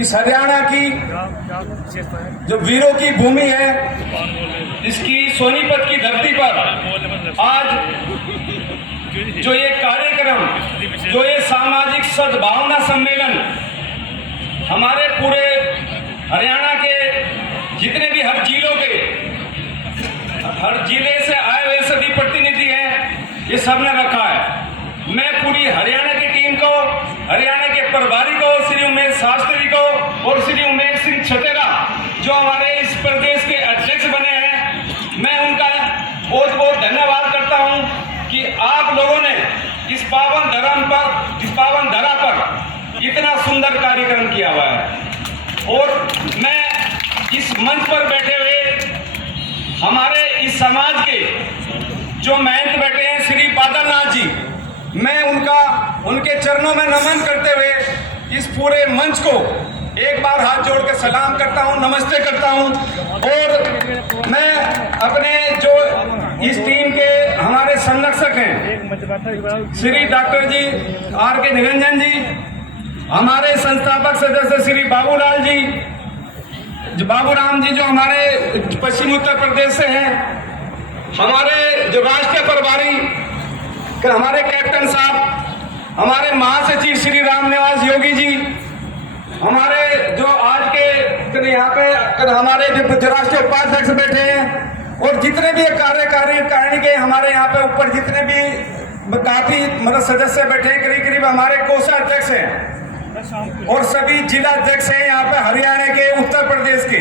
इस हरियाणा की जो वीरों की भूमि है, इसकी सोनीपत की धरती पर आज जो ये कार्यक्रम, जो ये सामाजिक सद्भावना सम्मेलन हमारे पूरे हरियाणा के जितने भी हर जिले से आए हुए सभी प्रतिनिधि हैं, ये सबने रखा है। मैं पूरी हरियाणा की टीम को, हरियाणा के प्रभारी को, श्री उमेश शास्त्री को और श्री उमेश सिंह छतेरा जो हमारे इस प्रदेश के अध्यक्ष बने हैं, मैं उनका बहुत बहुत धन्यवाद करता हूं कि आप लोगों ने इस पावन धरा पर इतना सुंदर कार्यक्रम किया हुआ है। और मैं इस मंच पर बैठे हुए हमारे इस समाज के जो महंत बैठे हैं श्री बादलनाथ जी, मैं उनके चरणों में नमन करते हुए इस पूरे मंच को एक बार हाथ जोड़ के सलाम करता हूं, नमस्ते करता हूं। और मैं अपने जो इस टीम के हमारे संरक्षक हैं श्री डॉक्टर जी आर के निरंजन जी, हमारे संस्थापक सदस्य श्री बाबूलाल जी, बाबूराम जी जो हमारे पश्चिम उत्तर प्रदेश से हैं, हमारे जो राष्ट्रीय प्रभारी हमारे कैप्टन साहब, हमारे महासचिव श्री रामनिवास योगी जी, हमारे जो आज के यहाँ पे हमारे जो राष्ट्रीय उपाध्यक्ष बैठे हैं, और जितने भी कार्यकारिणी के हमारे यहाँ पे ऊपर जितने भी काफी मतलब सदस्य बैठे हैं, करीब हमारे कोषाध्यक्ष हैं और सभी जिला अध्यक्ष हैं यहाँ पे हरियाणा के, उत्तर प्रदेश के।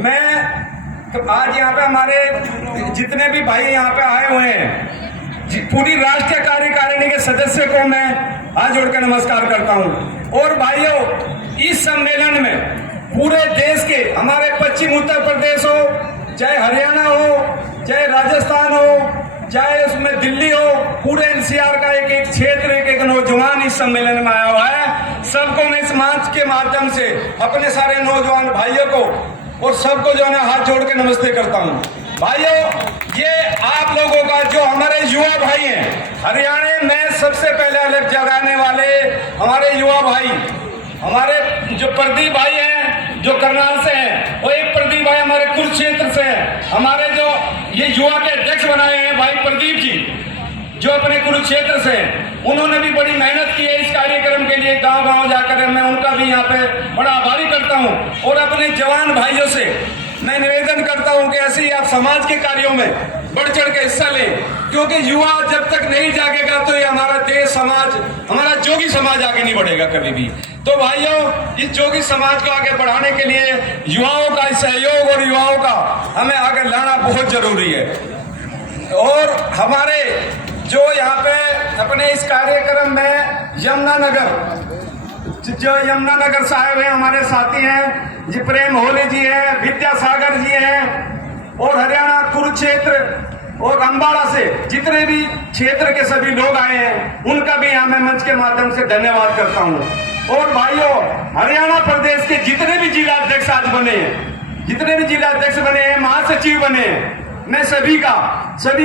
मैं आज यहाँ पे हमारे जितने भी भाई यहाँ पे आए हुए हैं, पूरी राष्ट्रीय कार्यकारिणी के सदस्य को मैं हाथ जोड़ के नमस्कार करता हूँ। और भाइयों, इस सम्मेलन में पूरे देश के हमारे पश्चिम उत्तर प्रदेश हो, चाहे हरियाणा हो, चाहे राजस्थान हो, चाहे उसमें दिल्ली हो, पूरे एनसीआर का एक क्षेत्र, एक नौजवान इस सम्मेलन में आया हुआ है। सबको मैं इस मंच के माध्यम से अपने सारे नौजवान भाइयों को और सबको जो है हाथ जोड़ के नमस्ते करता हूँ। भाइयों, ये आप लोगों का जो हमारे युवा भाई हैं हरियाणा में, सबसे पहले अलग जगाने वाले हमारे युवा भाई, हमारे जो प्रदीप भाई हैं जो करनाल से हैं, और एक प्रदीप भाई हमारे कुरुक्षेत्र से हैं, हमारे जो ये युवा के अध्यक्ष बनाए हैं भाई प्रदीप जी जो अपने कुरुक्षेत्र से, उन्होंने भी बड़ी मेहनत की है इस कार्यक्रम के लिए, गांव-गांव जाकर। मैं उनका भी यहाँ पे बड़ा आभारी करता हूँ। और अपने जवान भाइयों से मैं निवेदन करता हूँ कि ऐसे ही आप समाज के कार्यों में बढ़ चढ़ के हिस्सा लें, क्योंकि युवा जब तक नहीं जागेगा तो ये हमारा देश, समाज, हमारा जोगी समाज आगे नहीं बढ़ेगा कभी भी। तो भाइयों, इस जोगी समाज को आगे बढ़ाने के लिए युवाओं का सहयोग और युवाओं का हमें आगे लाना बहुत जरूरी है। और हमारे जो यहाँ पे अपने इस कार्यक्रम में यमुनानगर से आए हुए हमारे साथी हैं जी, प्रेम होले जी हैं, विद्यासागर जी हैं, और हरियाणा कुरुक्षेत्र और अम्बाड़ा से जितने भी क्षेत्र के सभी लोग आए हैं, उनका भी यहाँ मैं मंच के माध्यम से धन्यवाद करता हूँ। और भाइयों, हरियाणा प्रदेश के जितने भी जिला अध्यक्ष आज बने हैं, जितने भी जिला अध्यक्ष बने हैं, महासचिव बने हैं, मैं सभी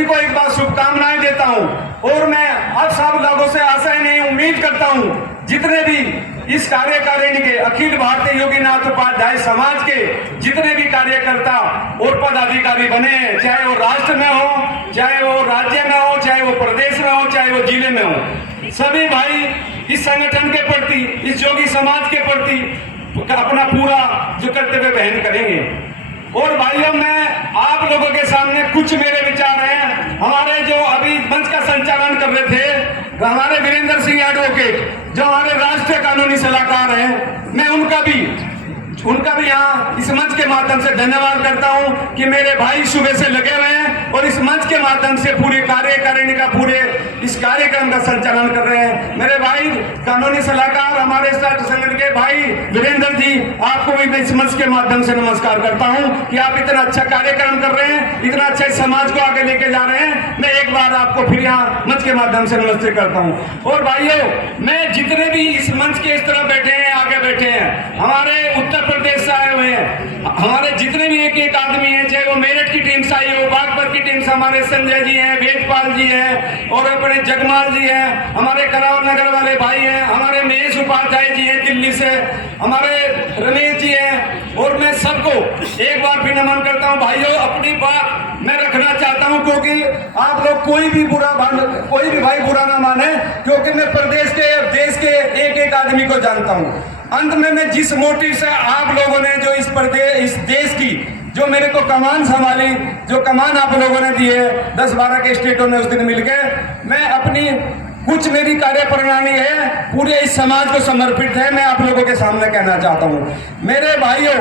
को एक बार शुभकामनाएं देता हूं। और मैं आप सब लोगों से आशा नहीं, उम्मीद करता हूं जितने भी इस कार्यकारिणी के अखिल भारतीय योगीनाथ उपाध्याय समाज के जितने भी कार्यकर्ता और पदाधिकारी बने हैं, चाहे वो राष्ट्र में हो, चाहे वो राज्य में हो, चाहे वो प्रदेश में हो, चाहे वो जिले में हो, सभी भाई इस संगठन के प्रति, इस योगी समाज के प्रति अपना पूरा जो कर्तव्य वहन करेंगे। और भाइयों, मैं आप लोगों के सामने कुछ मेरे विचार हैं। हमारे जो अभी मंच का संचालन कर रहे थे हमारे वीरेंद्र सिंह एडवोकेट जो हमारे राष्ट्रीय कानूनी सलाहकार हैं, मैं उनका भी यहाँ इस मंच के माध्यम से धन्यवाद करता हूँ कि मेरे भाई सुबह से लगे हुए हैं और इस मंच के माध्यम से पूरी कार्यकारिणी का पूरे इस कार्यक्रम का संचालन कर रहे हैं। मेरे भाई कानूनी सलाहकार हमारे साथ संगठन के भाई वीरेंद्र जी, आपको भी मैं इस मंच के माध्यम से नमस्कार करता हूँ कि आप इतना अच्छा कार्यक्रम कर रहे हैं, इतना अच्छा समाज को आगे लेके जा रहे हैं। मैं एक बार आपको फिर यहाँ मंच के माध्यम से नमस्ते करता हूँ। और भाइयों, मैं जितने भी इस मंच के इस तरह बैठे हैं, आगे बैठे हैं, हमारे उत्तर प्रदेश से आए हुए हैं, हमारे जितने भी एक आदमी है, चाहे वो मेरठ की टीम से आई हो, बागपत की टीम से हमारे संजय जी हैं, वेदपाल जी हैं और अपने जगमाल जी हैं, हमारे करावल नगर वाले भाई हैं, हमारे महेश उपाध्याय जी हैं दिल्ली से, हमारे रमेश जी हैं, और मैं सबको एक बार फिर नमन करता हूं। भाइयों, अपनी बात मैं रखना चाहता हूं क्योंकि आप लोग कोई भी भाई बुरा ना माने, क्योंकि मैं प्रदेश के और देश के एक एक आदमी को जानता हूं। अंत में मैं जिस मोटिव से आप लोगों ने जो इस देश की जो मेरे को कमान संभाली, जो कमान आप लोगों ने दी है 10-12 के स्टेटों ने उस दिन मिलकर, मैं अपनी कुछ मेरी कार्य प्रणाली है पूरे इस समाज को समर्पित है, मैं आप लोगों के सामने कहना चाहता हूं। मेरे भाइयों,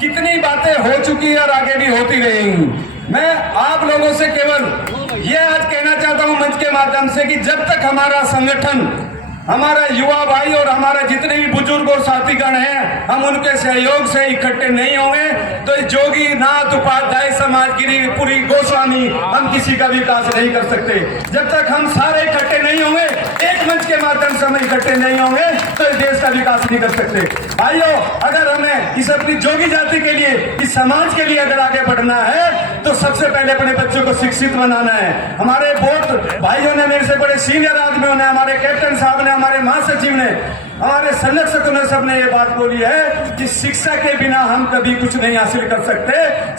कितनी बातें हो चुकी है और आगे भी होती रहेंगी। मैं आप लोगों से केवल ये आज कहना चाहता हूं मंच के माध्यम से कि जब तक हमारा संगठन, हमारा युवा भाई और हमारा जितने भी बुजुर्ग और साथीगण हैं, हम उनके सहयोग से इकट्ठे नहीं होंगे तो जोगी नाथ उपाध्याय समाजगिरी पूरी गोस्वामी हम किसी का विकास नहीं कर सकते। जब तक हम सारे इकट्ठे नहीं होंगे, एक मंच के माध्यम से हम इकट्ठे नहीं होंगे तो इस देश का विकास नहीं कर सकते। भाइयों, अगर हमें इस अपनी जोगी जाति के लिए, इस समाज के लिए अगर आगे बढ़ना है तो सबसे पहले अपने बच्चों को शिक्षित बनाना है। हमारे बहुत भाइयों ने, मेरे से बड़े सीनियर आदमियों ने, हमारे कैप्टन साहब ने, हमारे महासचिव ने, हमारे संरक्षकों ने, सबने ये बात बोली है कि शिक्षा के बिना हम कभी कुछ नहीं हासिल कर सकते।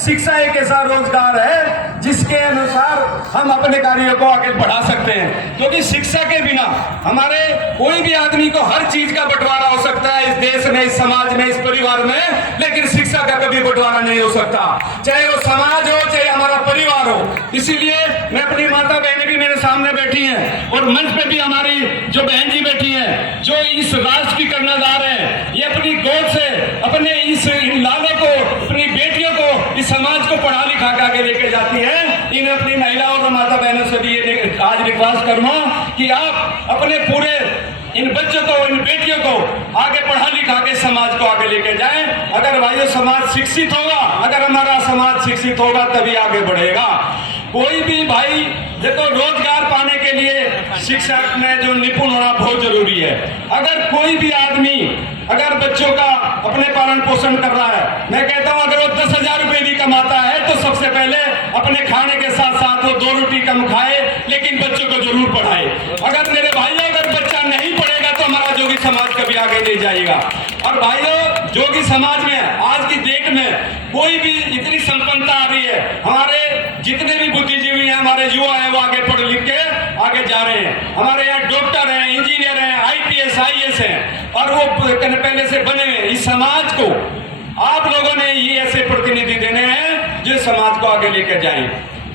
शिक्षा एक ऐसा रोजगार है जिसके अनुसार हम अपने कार्यों को आगे बढ़ा सकते हैं, क्योंकि शिक्षा के बिना हमारे कोई भी आदमी को हर चीज का बंटवारा हो सकता है इस देश में, इस समाज में, इस परिवार में, लेकिन शिक्षा का कभी बंटवारा नहीं हो सकता, चाहे वो समाज हो चाहे हमारा परिवार हो। इसीलिए मैं, अपनी माता बहनें भी मेरे सामने बैठी हैं और मंच पे भी हमारी जो बहन जी बैठी हैं जो इस राष्ट्र की कर्णधार है, ये अपनी गोद से अपने इन लालों को, अपनी बेटियों को, इस समाज को पढ़ा लिखा के आगे लेके जाती है। इन अपनी महिलाओं और माता बहनों से भी ये आज रिक्वेस्ट करूंगा कि आप अपने पूरे इन बच्चों को, इन बेटियों को आगे पढ़ा लिखा के समाज को आगे लेके जाएं। अगर भाइयों समाज शिक्षित होगा, अगर हमारा समाज शिक्षित होगा तभी आगे बढ़ेगा। कोई भी भाई देखो, रोजगार पाने के लिए शिक्षा में जो निपुण होना बहुत जरूरी है। अगर कोई भी आदमी अगर बच्चों का अपने पालन पोषण कर रहा है, मैं कहता हूं अगर वो 10,000 रुपए भी कमाता है तो सबसे पहले अपने खाने के साथ साथ वो 2 रोटी कम खाए, लेकिन बच्चों को जरूर पढ़ाए। अगर मेरे भाइयों, अगर बच्चा नहीं पढ़ेगा तो हमारा जोगी समाज कभी आगे नहीं जाएगा। और भाइयों, जोगी समाज में आज की डेट में कोई भी इतनी संपन्नता आ रही है, हमारे जितने भी बुद्धिजीवी हैं, हमारे युवा हैं, वो आगे पढ़ लिख के आगे जा रहे हैं। हमारे यहाँ डॉक्टर हैं, इंजीनियर हैं, IPS IAS हैं और वो पहले से बने हुए। इस समाज को आप लोगों ने ये ऐसे प्रतिनिधि देने हैं जो समाज को आगे लेकर जाएं।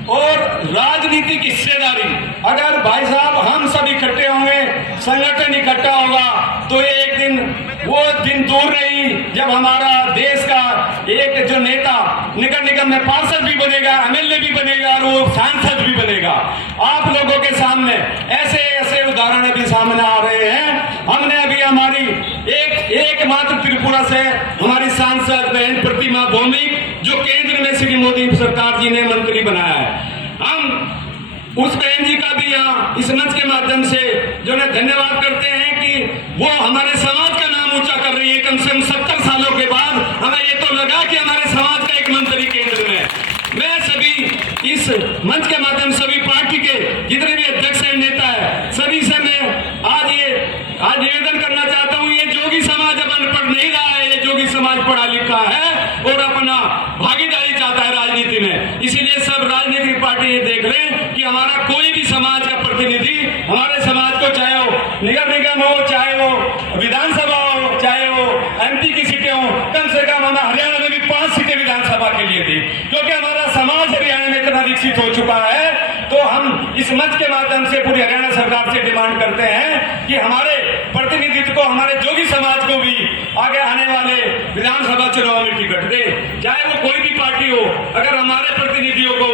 और राजनीतिक हिस्सेदारी, अगर भाई साहब हम सब इकट्ठे होंगे, संगठन इकट्ठा होगा तो एक दिन, वो दिन दूर नहीं जब हमारा देश का एक जो नेता नगर निगम में पार्षद भी बनेगा, MLA भी बनेगा और वो सांसद भी बनेगा। आप लोगों के सामने ऐसे ऐसे उदाहरण अभी सामने आ रहे हैं। हमने अभी हमारी एकमात्र त्रिपुरा से हमारी सांसद बहन प्रतिमा भौमिक, जो केंद्र में श्री मोदी सरकार जी ने मंत्री बनाया है, हम उस बहन जी का भी यहाँ इस मंच के माध्यम से जो है धन्यवाद करते हैं कि वो हमारे समाज का नाम ऊंचा कर रही है। कम से कम 70 सालों के बाद हमें ये तो लगा कि हमारे समाज का एक मंत्री केंद्र में। मैं सभी इस मंच के माध्यम से सभी पार्टी के जितने भी अध्यक्ष हैं, नेता है, सभी से मैं आज निवेदन करना चाहता हूँ, ये जोगी समाज अब अनपढ़ नहीं रहा है, ये जोगी समाज पढ़ा लिखा है और अपना भागीदारी चाहता है राजनीति में। इसीलिए सब राजनीतिक पार्टी ये देख रहे हैं कि हमारा कोई भी समाज का प्रतिनिधि हमारे समाज को, चाहे वो नगर निगम हो, चाहे वो विधानसभा हो, चाहे वो MP की सीटें हो, कम से कम हमें हरियाणा में भी 5 सीटें विधानसभा के लिए दी, क्योंकि हमारा समाज हरियाणा में इतना विकसित हो चुका है। तो हम इस मंच के माध्यम से पूरी हरियाणा सरकार से डिमांड करते हैं कि हमारे प्रतिनिधित्व को, हमारे जोगी समाज को भी आगे आने वाले विधानसभा चुनाव में टिकट दे, चाहे वो कोई भी पार्टी हो। अगर हमारे प्रतिनिधियों को,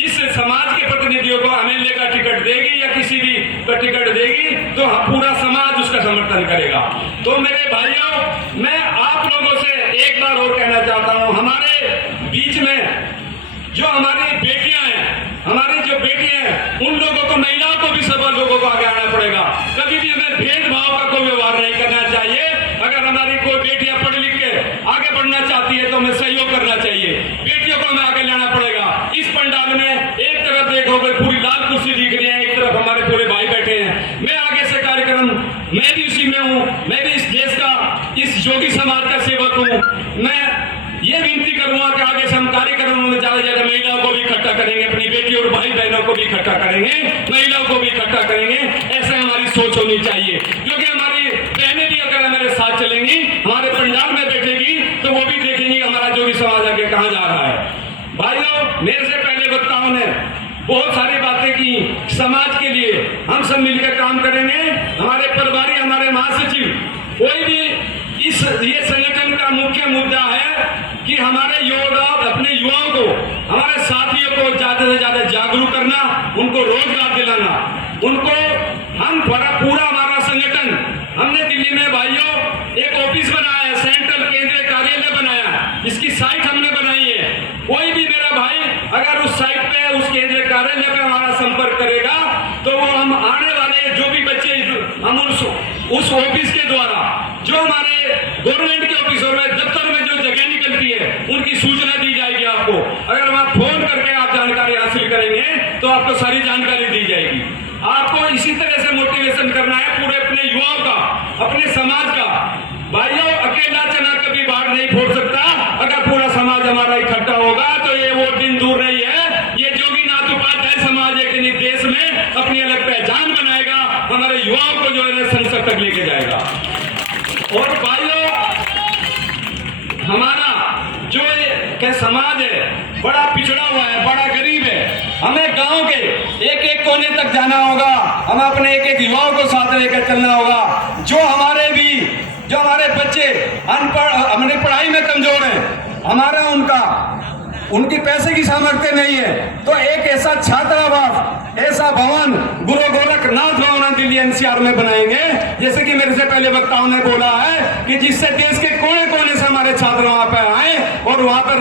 इस समाज के प्रतिनिधियों को MLA का टिकट देगी या किसी भी का टिकट देगी तो पूरा समाज उसका समर्थन करेगा। तो मेरे भाइयों, मैं आप लोगों से एक बार और कहना चाहता हूं, हमारे बीच में जो हमारी बेटियां हैं, हमारी जो बेटियां हैं, उन लोगों को, महिलाओं को भी, सब लोगों को आगे आना पड़ेगा। कभी भी हमें भेदभाव का कोई व्यवहार नहीं करना चाहिए। अगर हमारी कोई बेटियां पढ़ लिख के आगे बढ़ना चाहती है तो हमें सहयोग करना चाहिए। बेटियों को हमें आगे लाना पड़ेगा। इस पंडाल में मैं भी इस देश का, इस योगी समाज का सेवक हूँ। मैं ये विनती करूंगा कि आगे से हम कार्यक्रमों में ज्यादा से ज्यादा महिलाओं को भी इकट्ठा करेंगे, अपनी बेटी और भाई बहनों को भी इकट्ठा करेंगे, महिलाओं को भी इकट्ठा करेंगे। ऐसे हमारी सोच होनी चाहिए, क्योंकि हमारी बहनें भी अगर हमारे साथ चलेंगी, हमारे पंडाल में बैठेगी, तो वो भी देखेंगी हमारा जोगी समाज आगे कहाँ जा रहा है। भाइयों, मेरे से पहले वक्ताओं ने बहुत सारी बातें की समाज के लिए। हम सब मिलकर काम करेंगे। हमारे प्रभारी, हमारे महासचिव, कोई भी ये संगठन का मुख्य मुद्दा है कि हमारे अपने युवाओं को, हमारे साथियों को ज्यादा से ज्यादा जागरूक करना, उनको रोजगार दिलाना, उनको हम पूरा हमारा संगठन, हमने दिल्ली में भाइयों एक ऑफिस बनाया है, सेंट्रल केंद्रीय कार्यालय बनाया है, इसकी साइट हमने बनाई है। कोई भी मेरा भाई अगर उस साइट पे, उस केंद्रीय कार्यालय पे हमारा संपर्क करेगा, तो वो हम आने वाले जो भी बच्चे हम उस ऑफिस के द्वारा, जो हमारे गवर्नमेंट के ऑफिसों में, दफ्तर में जो जगह निकलती है, उनकी सूचना दी जाएगी आपको। अगर वहां फोन करके आप जानकारी हासिल करेंगे तो आपको सारी जानकारी दी जाएगी। आपको इसी तरह से मोटिवेशन करना है पूरे अपने युवाओं का, अपने समाज का। भाइयों, अकेला चना कभी बाढ़ नहीं फोड़ सकता। अगर पूरा समाज हमारा इकट्ठा होगा तो ये वो दिन दूर नहीं है, ये जोगीनाथ उपाध्याय समाज एक देश में अपनी अलग पहचान बनाएगा, हमारे युवाओं को जो है संसद तक लेके जाएगा। और भाइयों, हमारा जो ये समाज है बड़ा पिछड़ा हुआ है, बड़ा गरीब है। हमें गांव के एक एक कोने तक जाना होगा, हमें अपने एक एक युवाओं को साथ लेकर चलना होगा। जो हमारे बच्चे अनपढ़, हमारी पढ़ाई में कमजोर हैं, हमारा उनकी पैसे की सामर्थ्य नहीं है, तो एक ऐसा छात्रावास, ऐसा भवन गुरु गोरखनाथ भवन दिल्ली एनसीआर में बनाएंगे, जैसे कि मेरे से पहले वक्ताओं ने बोला है, कि जिससे देश के कोने कोने से हमारे छात्र वहां पर आए और वहां पर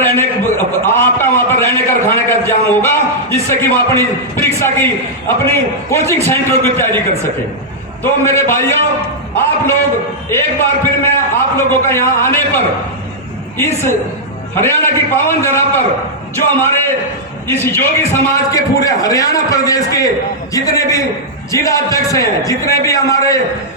रहने का खाने का इंतजाम होगा, जिससे कि वहां अपनी परीक्षा की, अपनी कोचिंग सेंटरों की तैयारी कर सके। तो मेरे भाइयों, आप लोग एक बार फिर मैं आप लोगों का यहाँ आने पर, इस हरियाणा की पावन धरा पर, जो हमारे इस योगी समाज के पूरे हरियाणा प्रदेश के जितने भी जिला अध्यक्ष हैं, जितने भी हमारे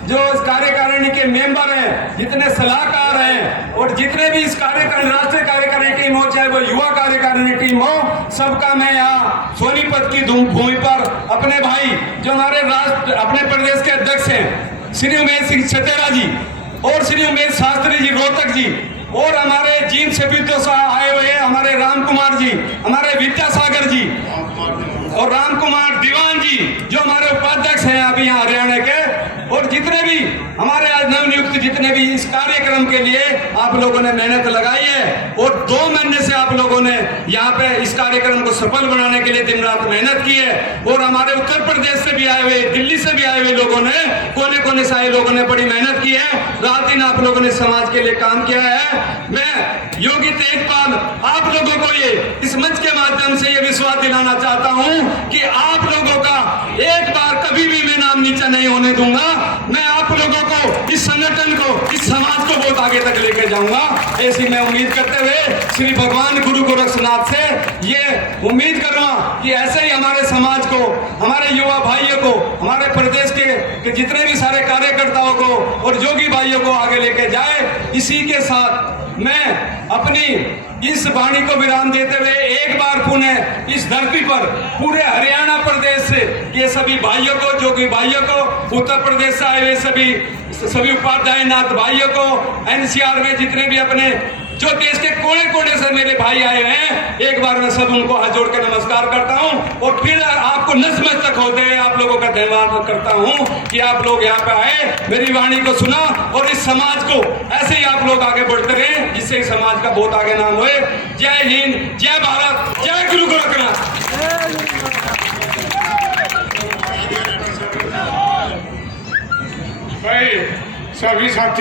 जो इस कार्यकारिणी के मेंबर हैं, जितने सलाहकार हैं, और जितने भी इस राष्ट्रीय कार्यकारिणी टीम हो, चाहे वो युवा कार्यकारिणी टीम हो, सबका मैं यहाँ सोनीपत की भूमि पर अपने भाई, जो हमारे अपने प्रदेश के अध्यक्ष हैं, श्री उमेश सिंह छतेरा जी और श्री उमेश शास्त्री जी रोहतक जी, और हमारे जीन से भी तो आए हुए हमारे राम कुमार जी, हमारे विद्यासागर जी और राम कुमार दीवान जी, जो हमारे उपाध्यक्ष हैं अभी यहाँ हरियाणा के, और जितने भी हमारे आज नवनियुक्त जितने भी इस कार्यक्रम के लिए आप लोगों ने मेहनत लगाई है, और 2 महीने से आप लोगों ने यहाँ पे इस कार्यक्रम को सफल बनाने के लिए दिन रात मेहनत की है। और हमारे उत्तर प्रदेश से भी आए हुए, दिल्ली से भी आए हुए लोगों ने, कोने कोने से आए लोगों ने बड़ी मेहनत की है। रात दिन आप लोगों ने समाज के लिए काम किया है। मैं योगी तेजपाल आप लोगों को इस मंच के माध्यम से ये विश्वास दिलाना चाहता हूँ कि आप लोगों का एक बार कभी भी मैं नाम नीचा नहीं होने दूंगा। मैं आप लोगों को, इस संगठन को, इस समाज को बहुत आगे तक लेके जाऊंगा। ऐसी मैं उम्मीद करते हुए श्री भगवान गुरु गोरखनाथ से ये उम्मीद कर रहा हूं कि ऐसे ही हमारे समाज को, हमारे युवा भाइयों को, हमारे प्रदेश के जितने भी सारे कार्यकर्ताओं को और जोगी भाइयों को आगे लेके जाए। इसी के साथ मैं अपनी इस वाणी को विराम देते हुए एक बार पुनः इस धरती पर पूरे हरियाणा प्रदेश से ये सभी भाइयों को, जोगी भाइयों को, उत्तर प्रदेश से आए हुए सभी उपाध्याय नाथ भाइयों को, एनसीआर में जितने भी अपने जो देश के कोने कोने से मेरे भाई आए हैं, एक बार मैं सब उनको हाथ जोड़ के नमस्कार करता हूं। और फिर आपको नतमस्तक होते हुए आप लोगों का धन्यवाद करता हूं कि आप लोग यहाँ पे आए, मेरी वाणी को सुना, और इस समाज को ऐसे ही आप लोग आगे बढ़ते रहे, जिससे इस समाज का बहुत आगे नाम होए। जय हिंद, जय भारत, जय गुरु गोरखनाथ। भाई सभी साथी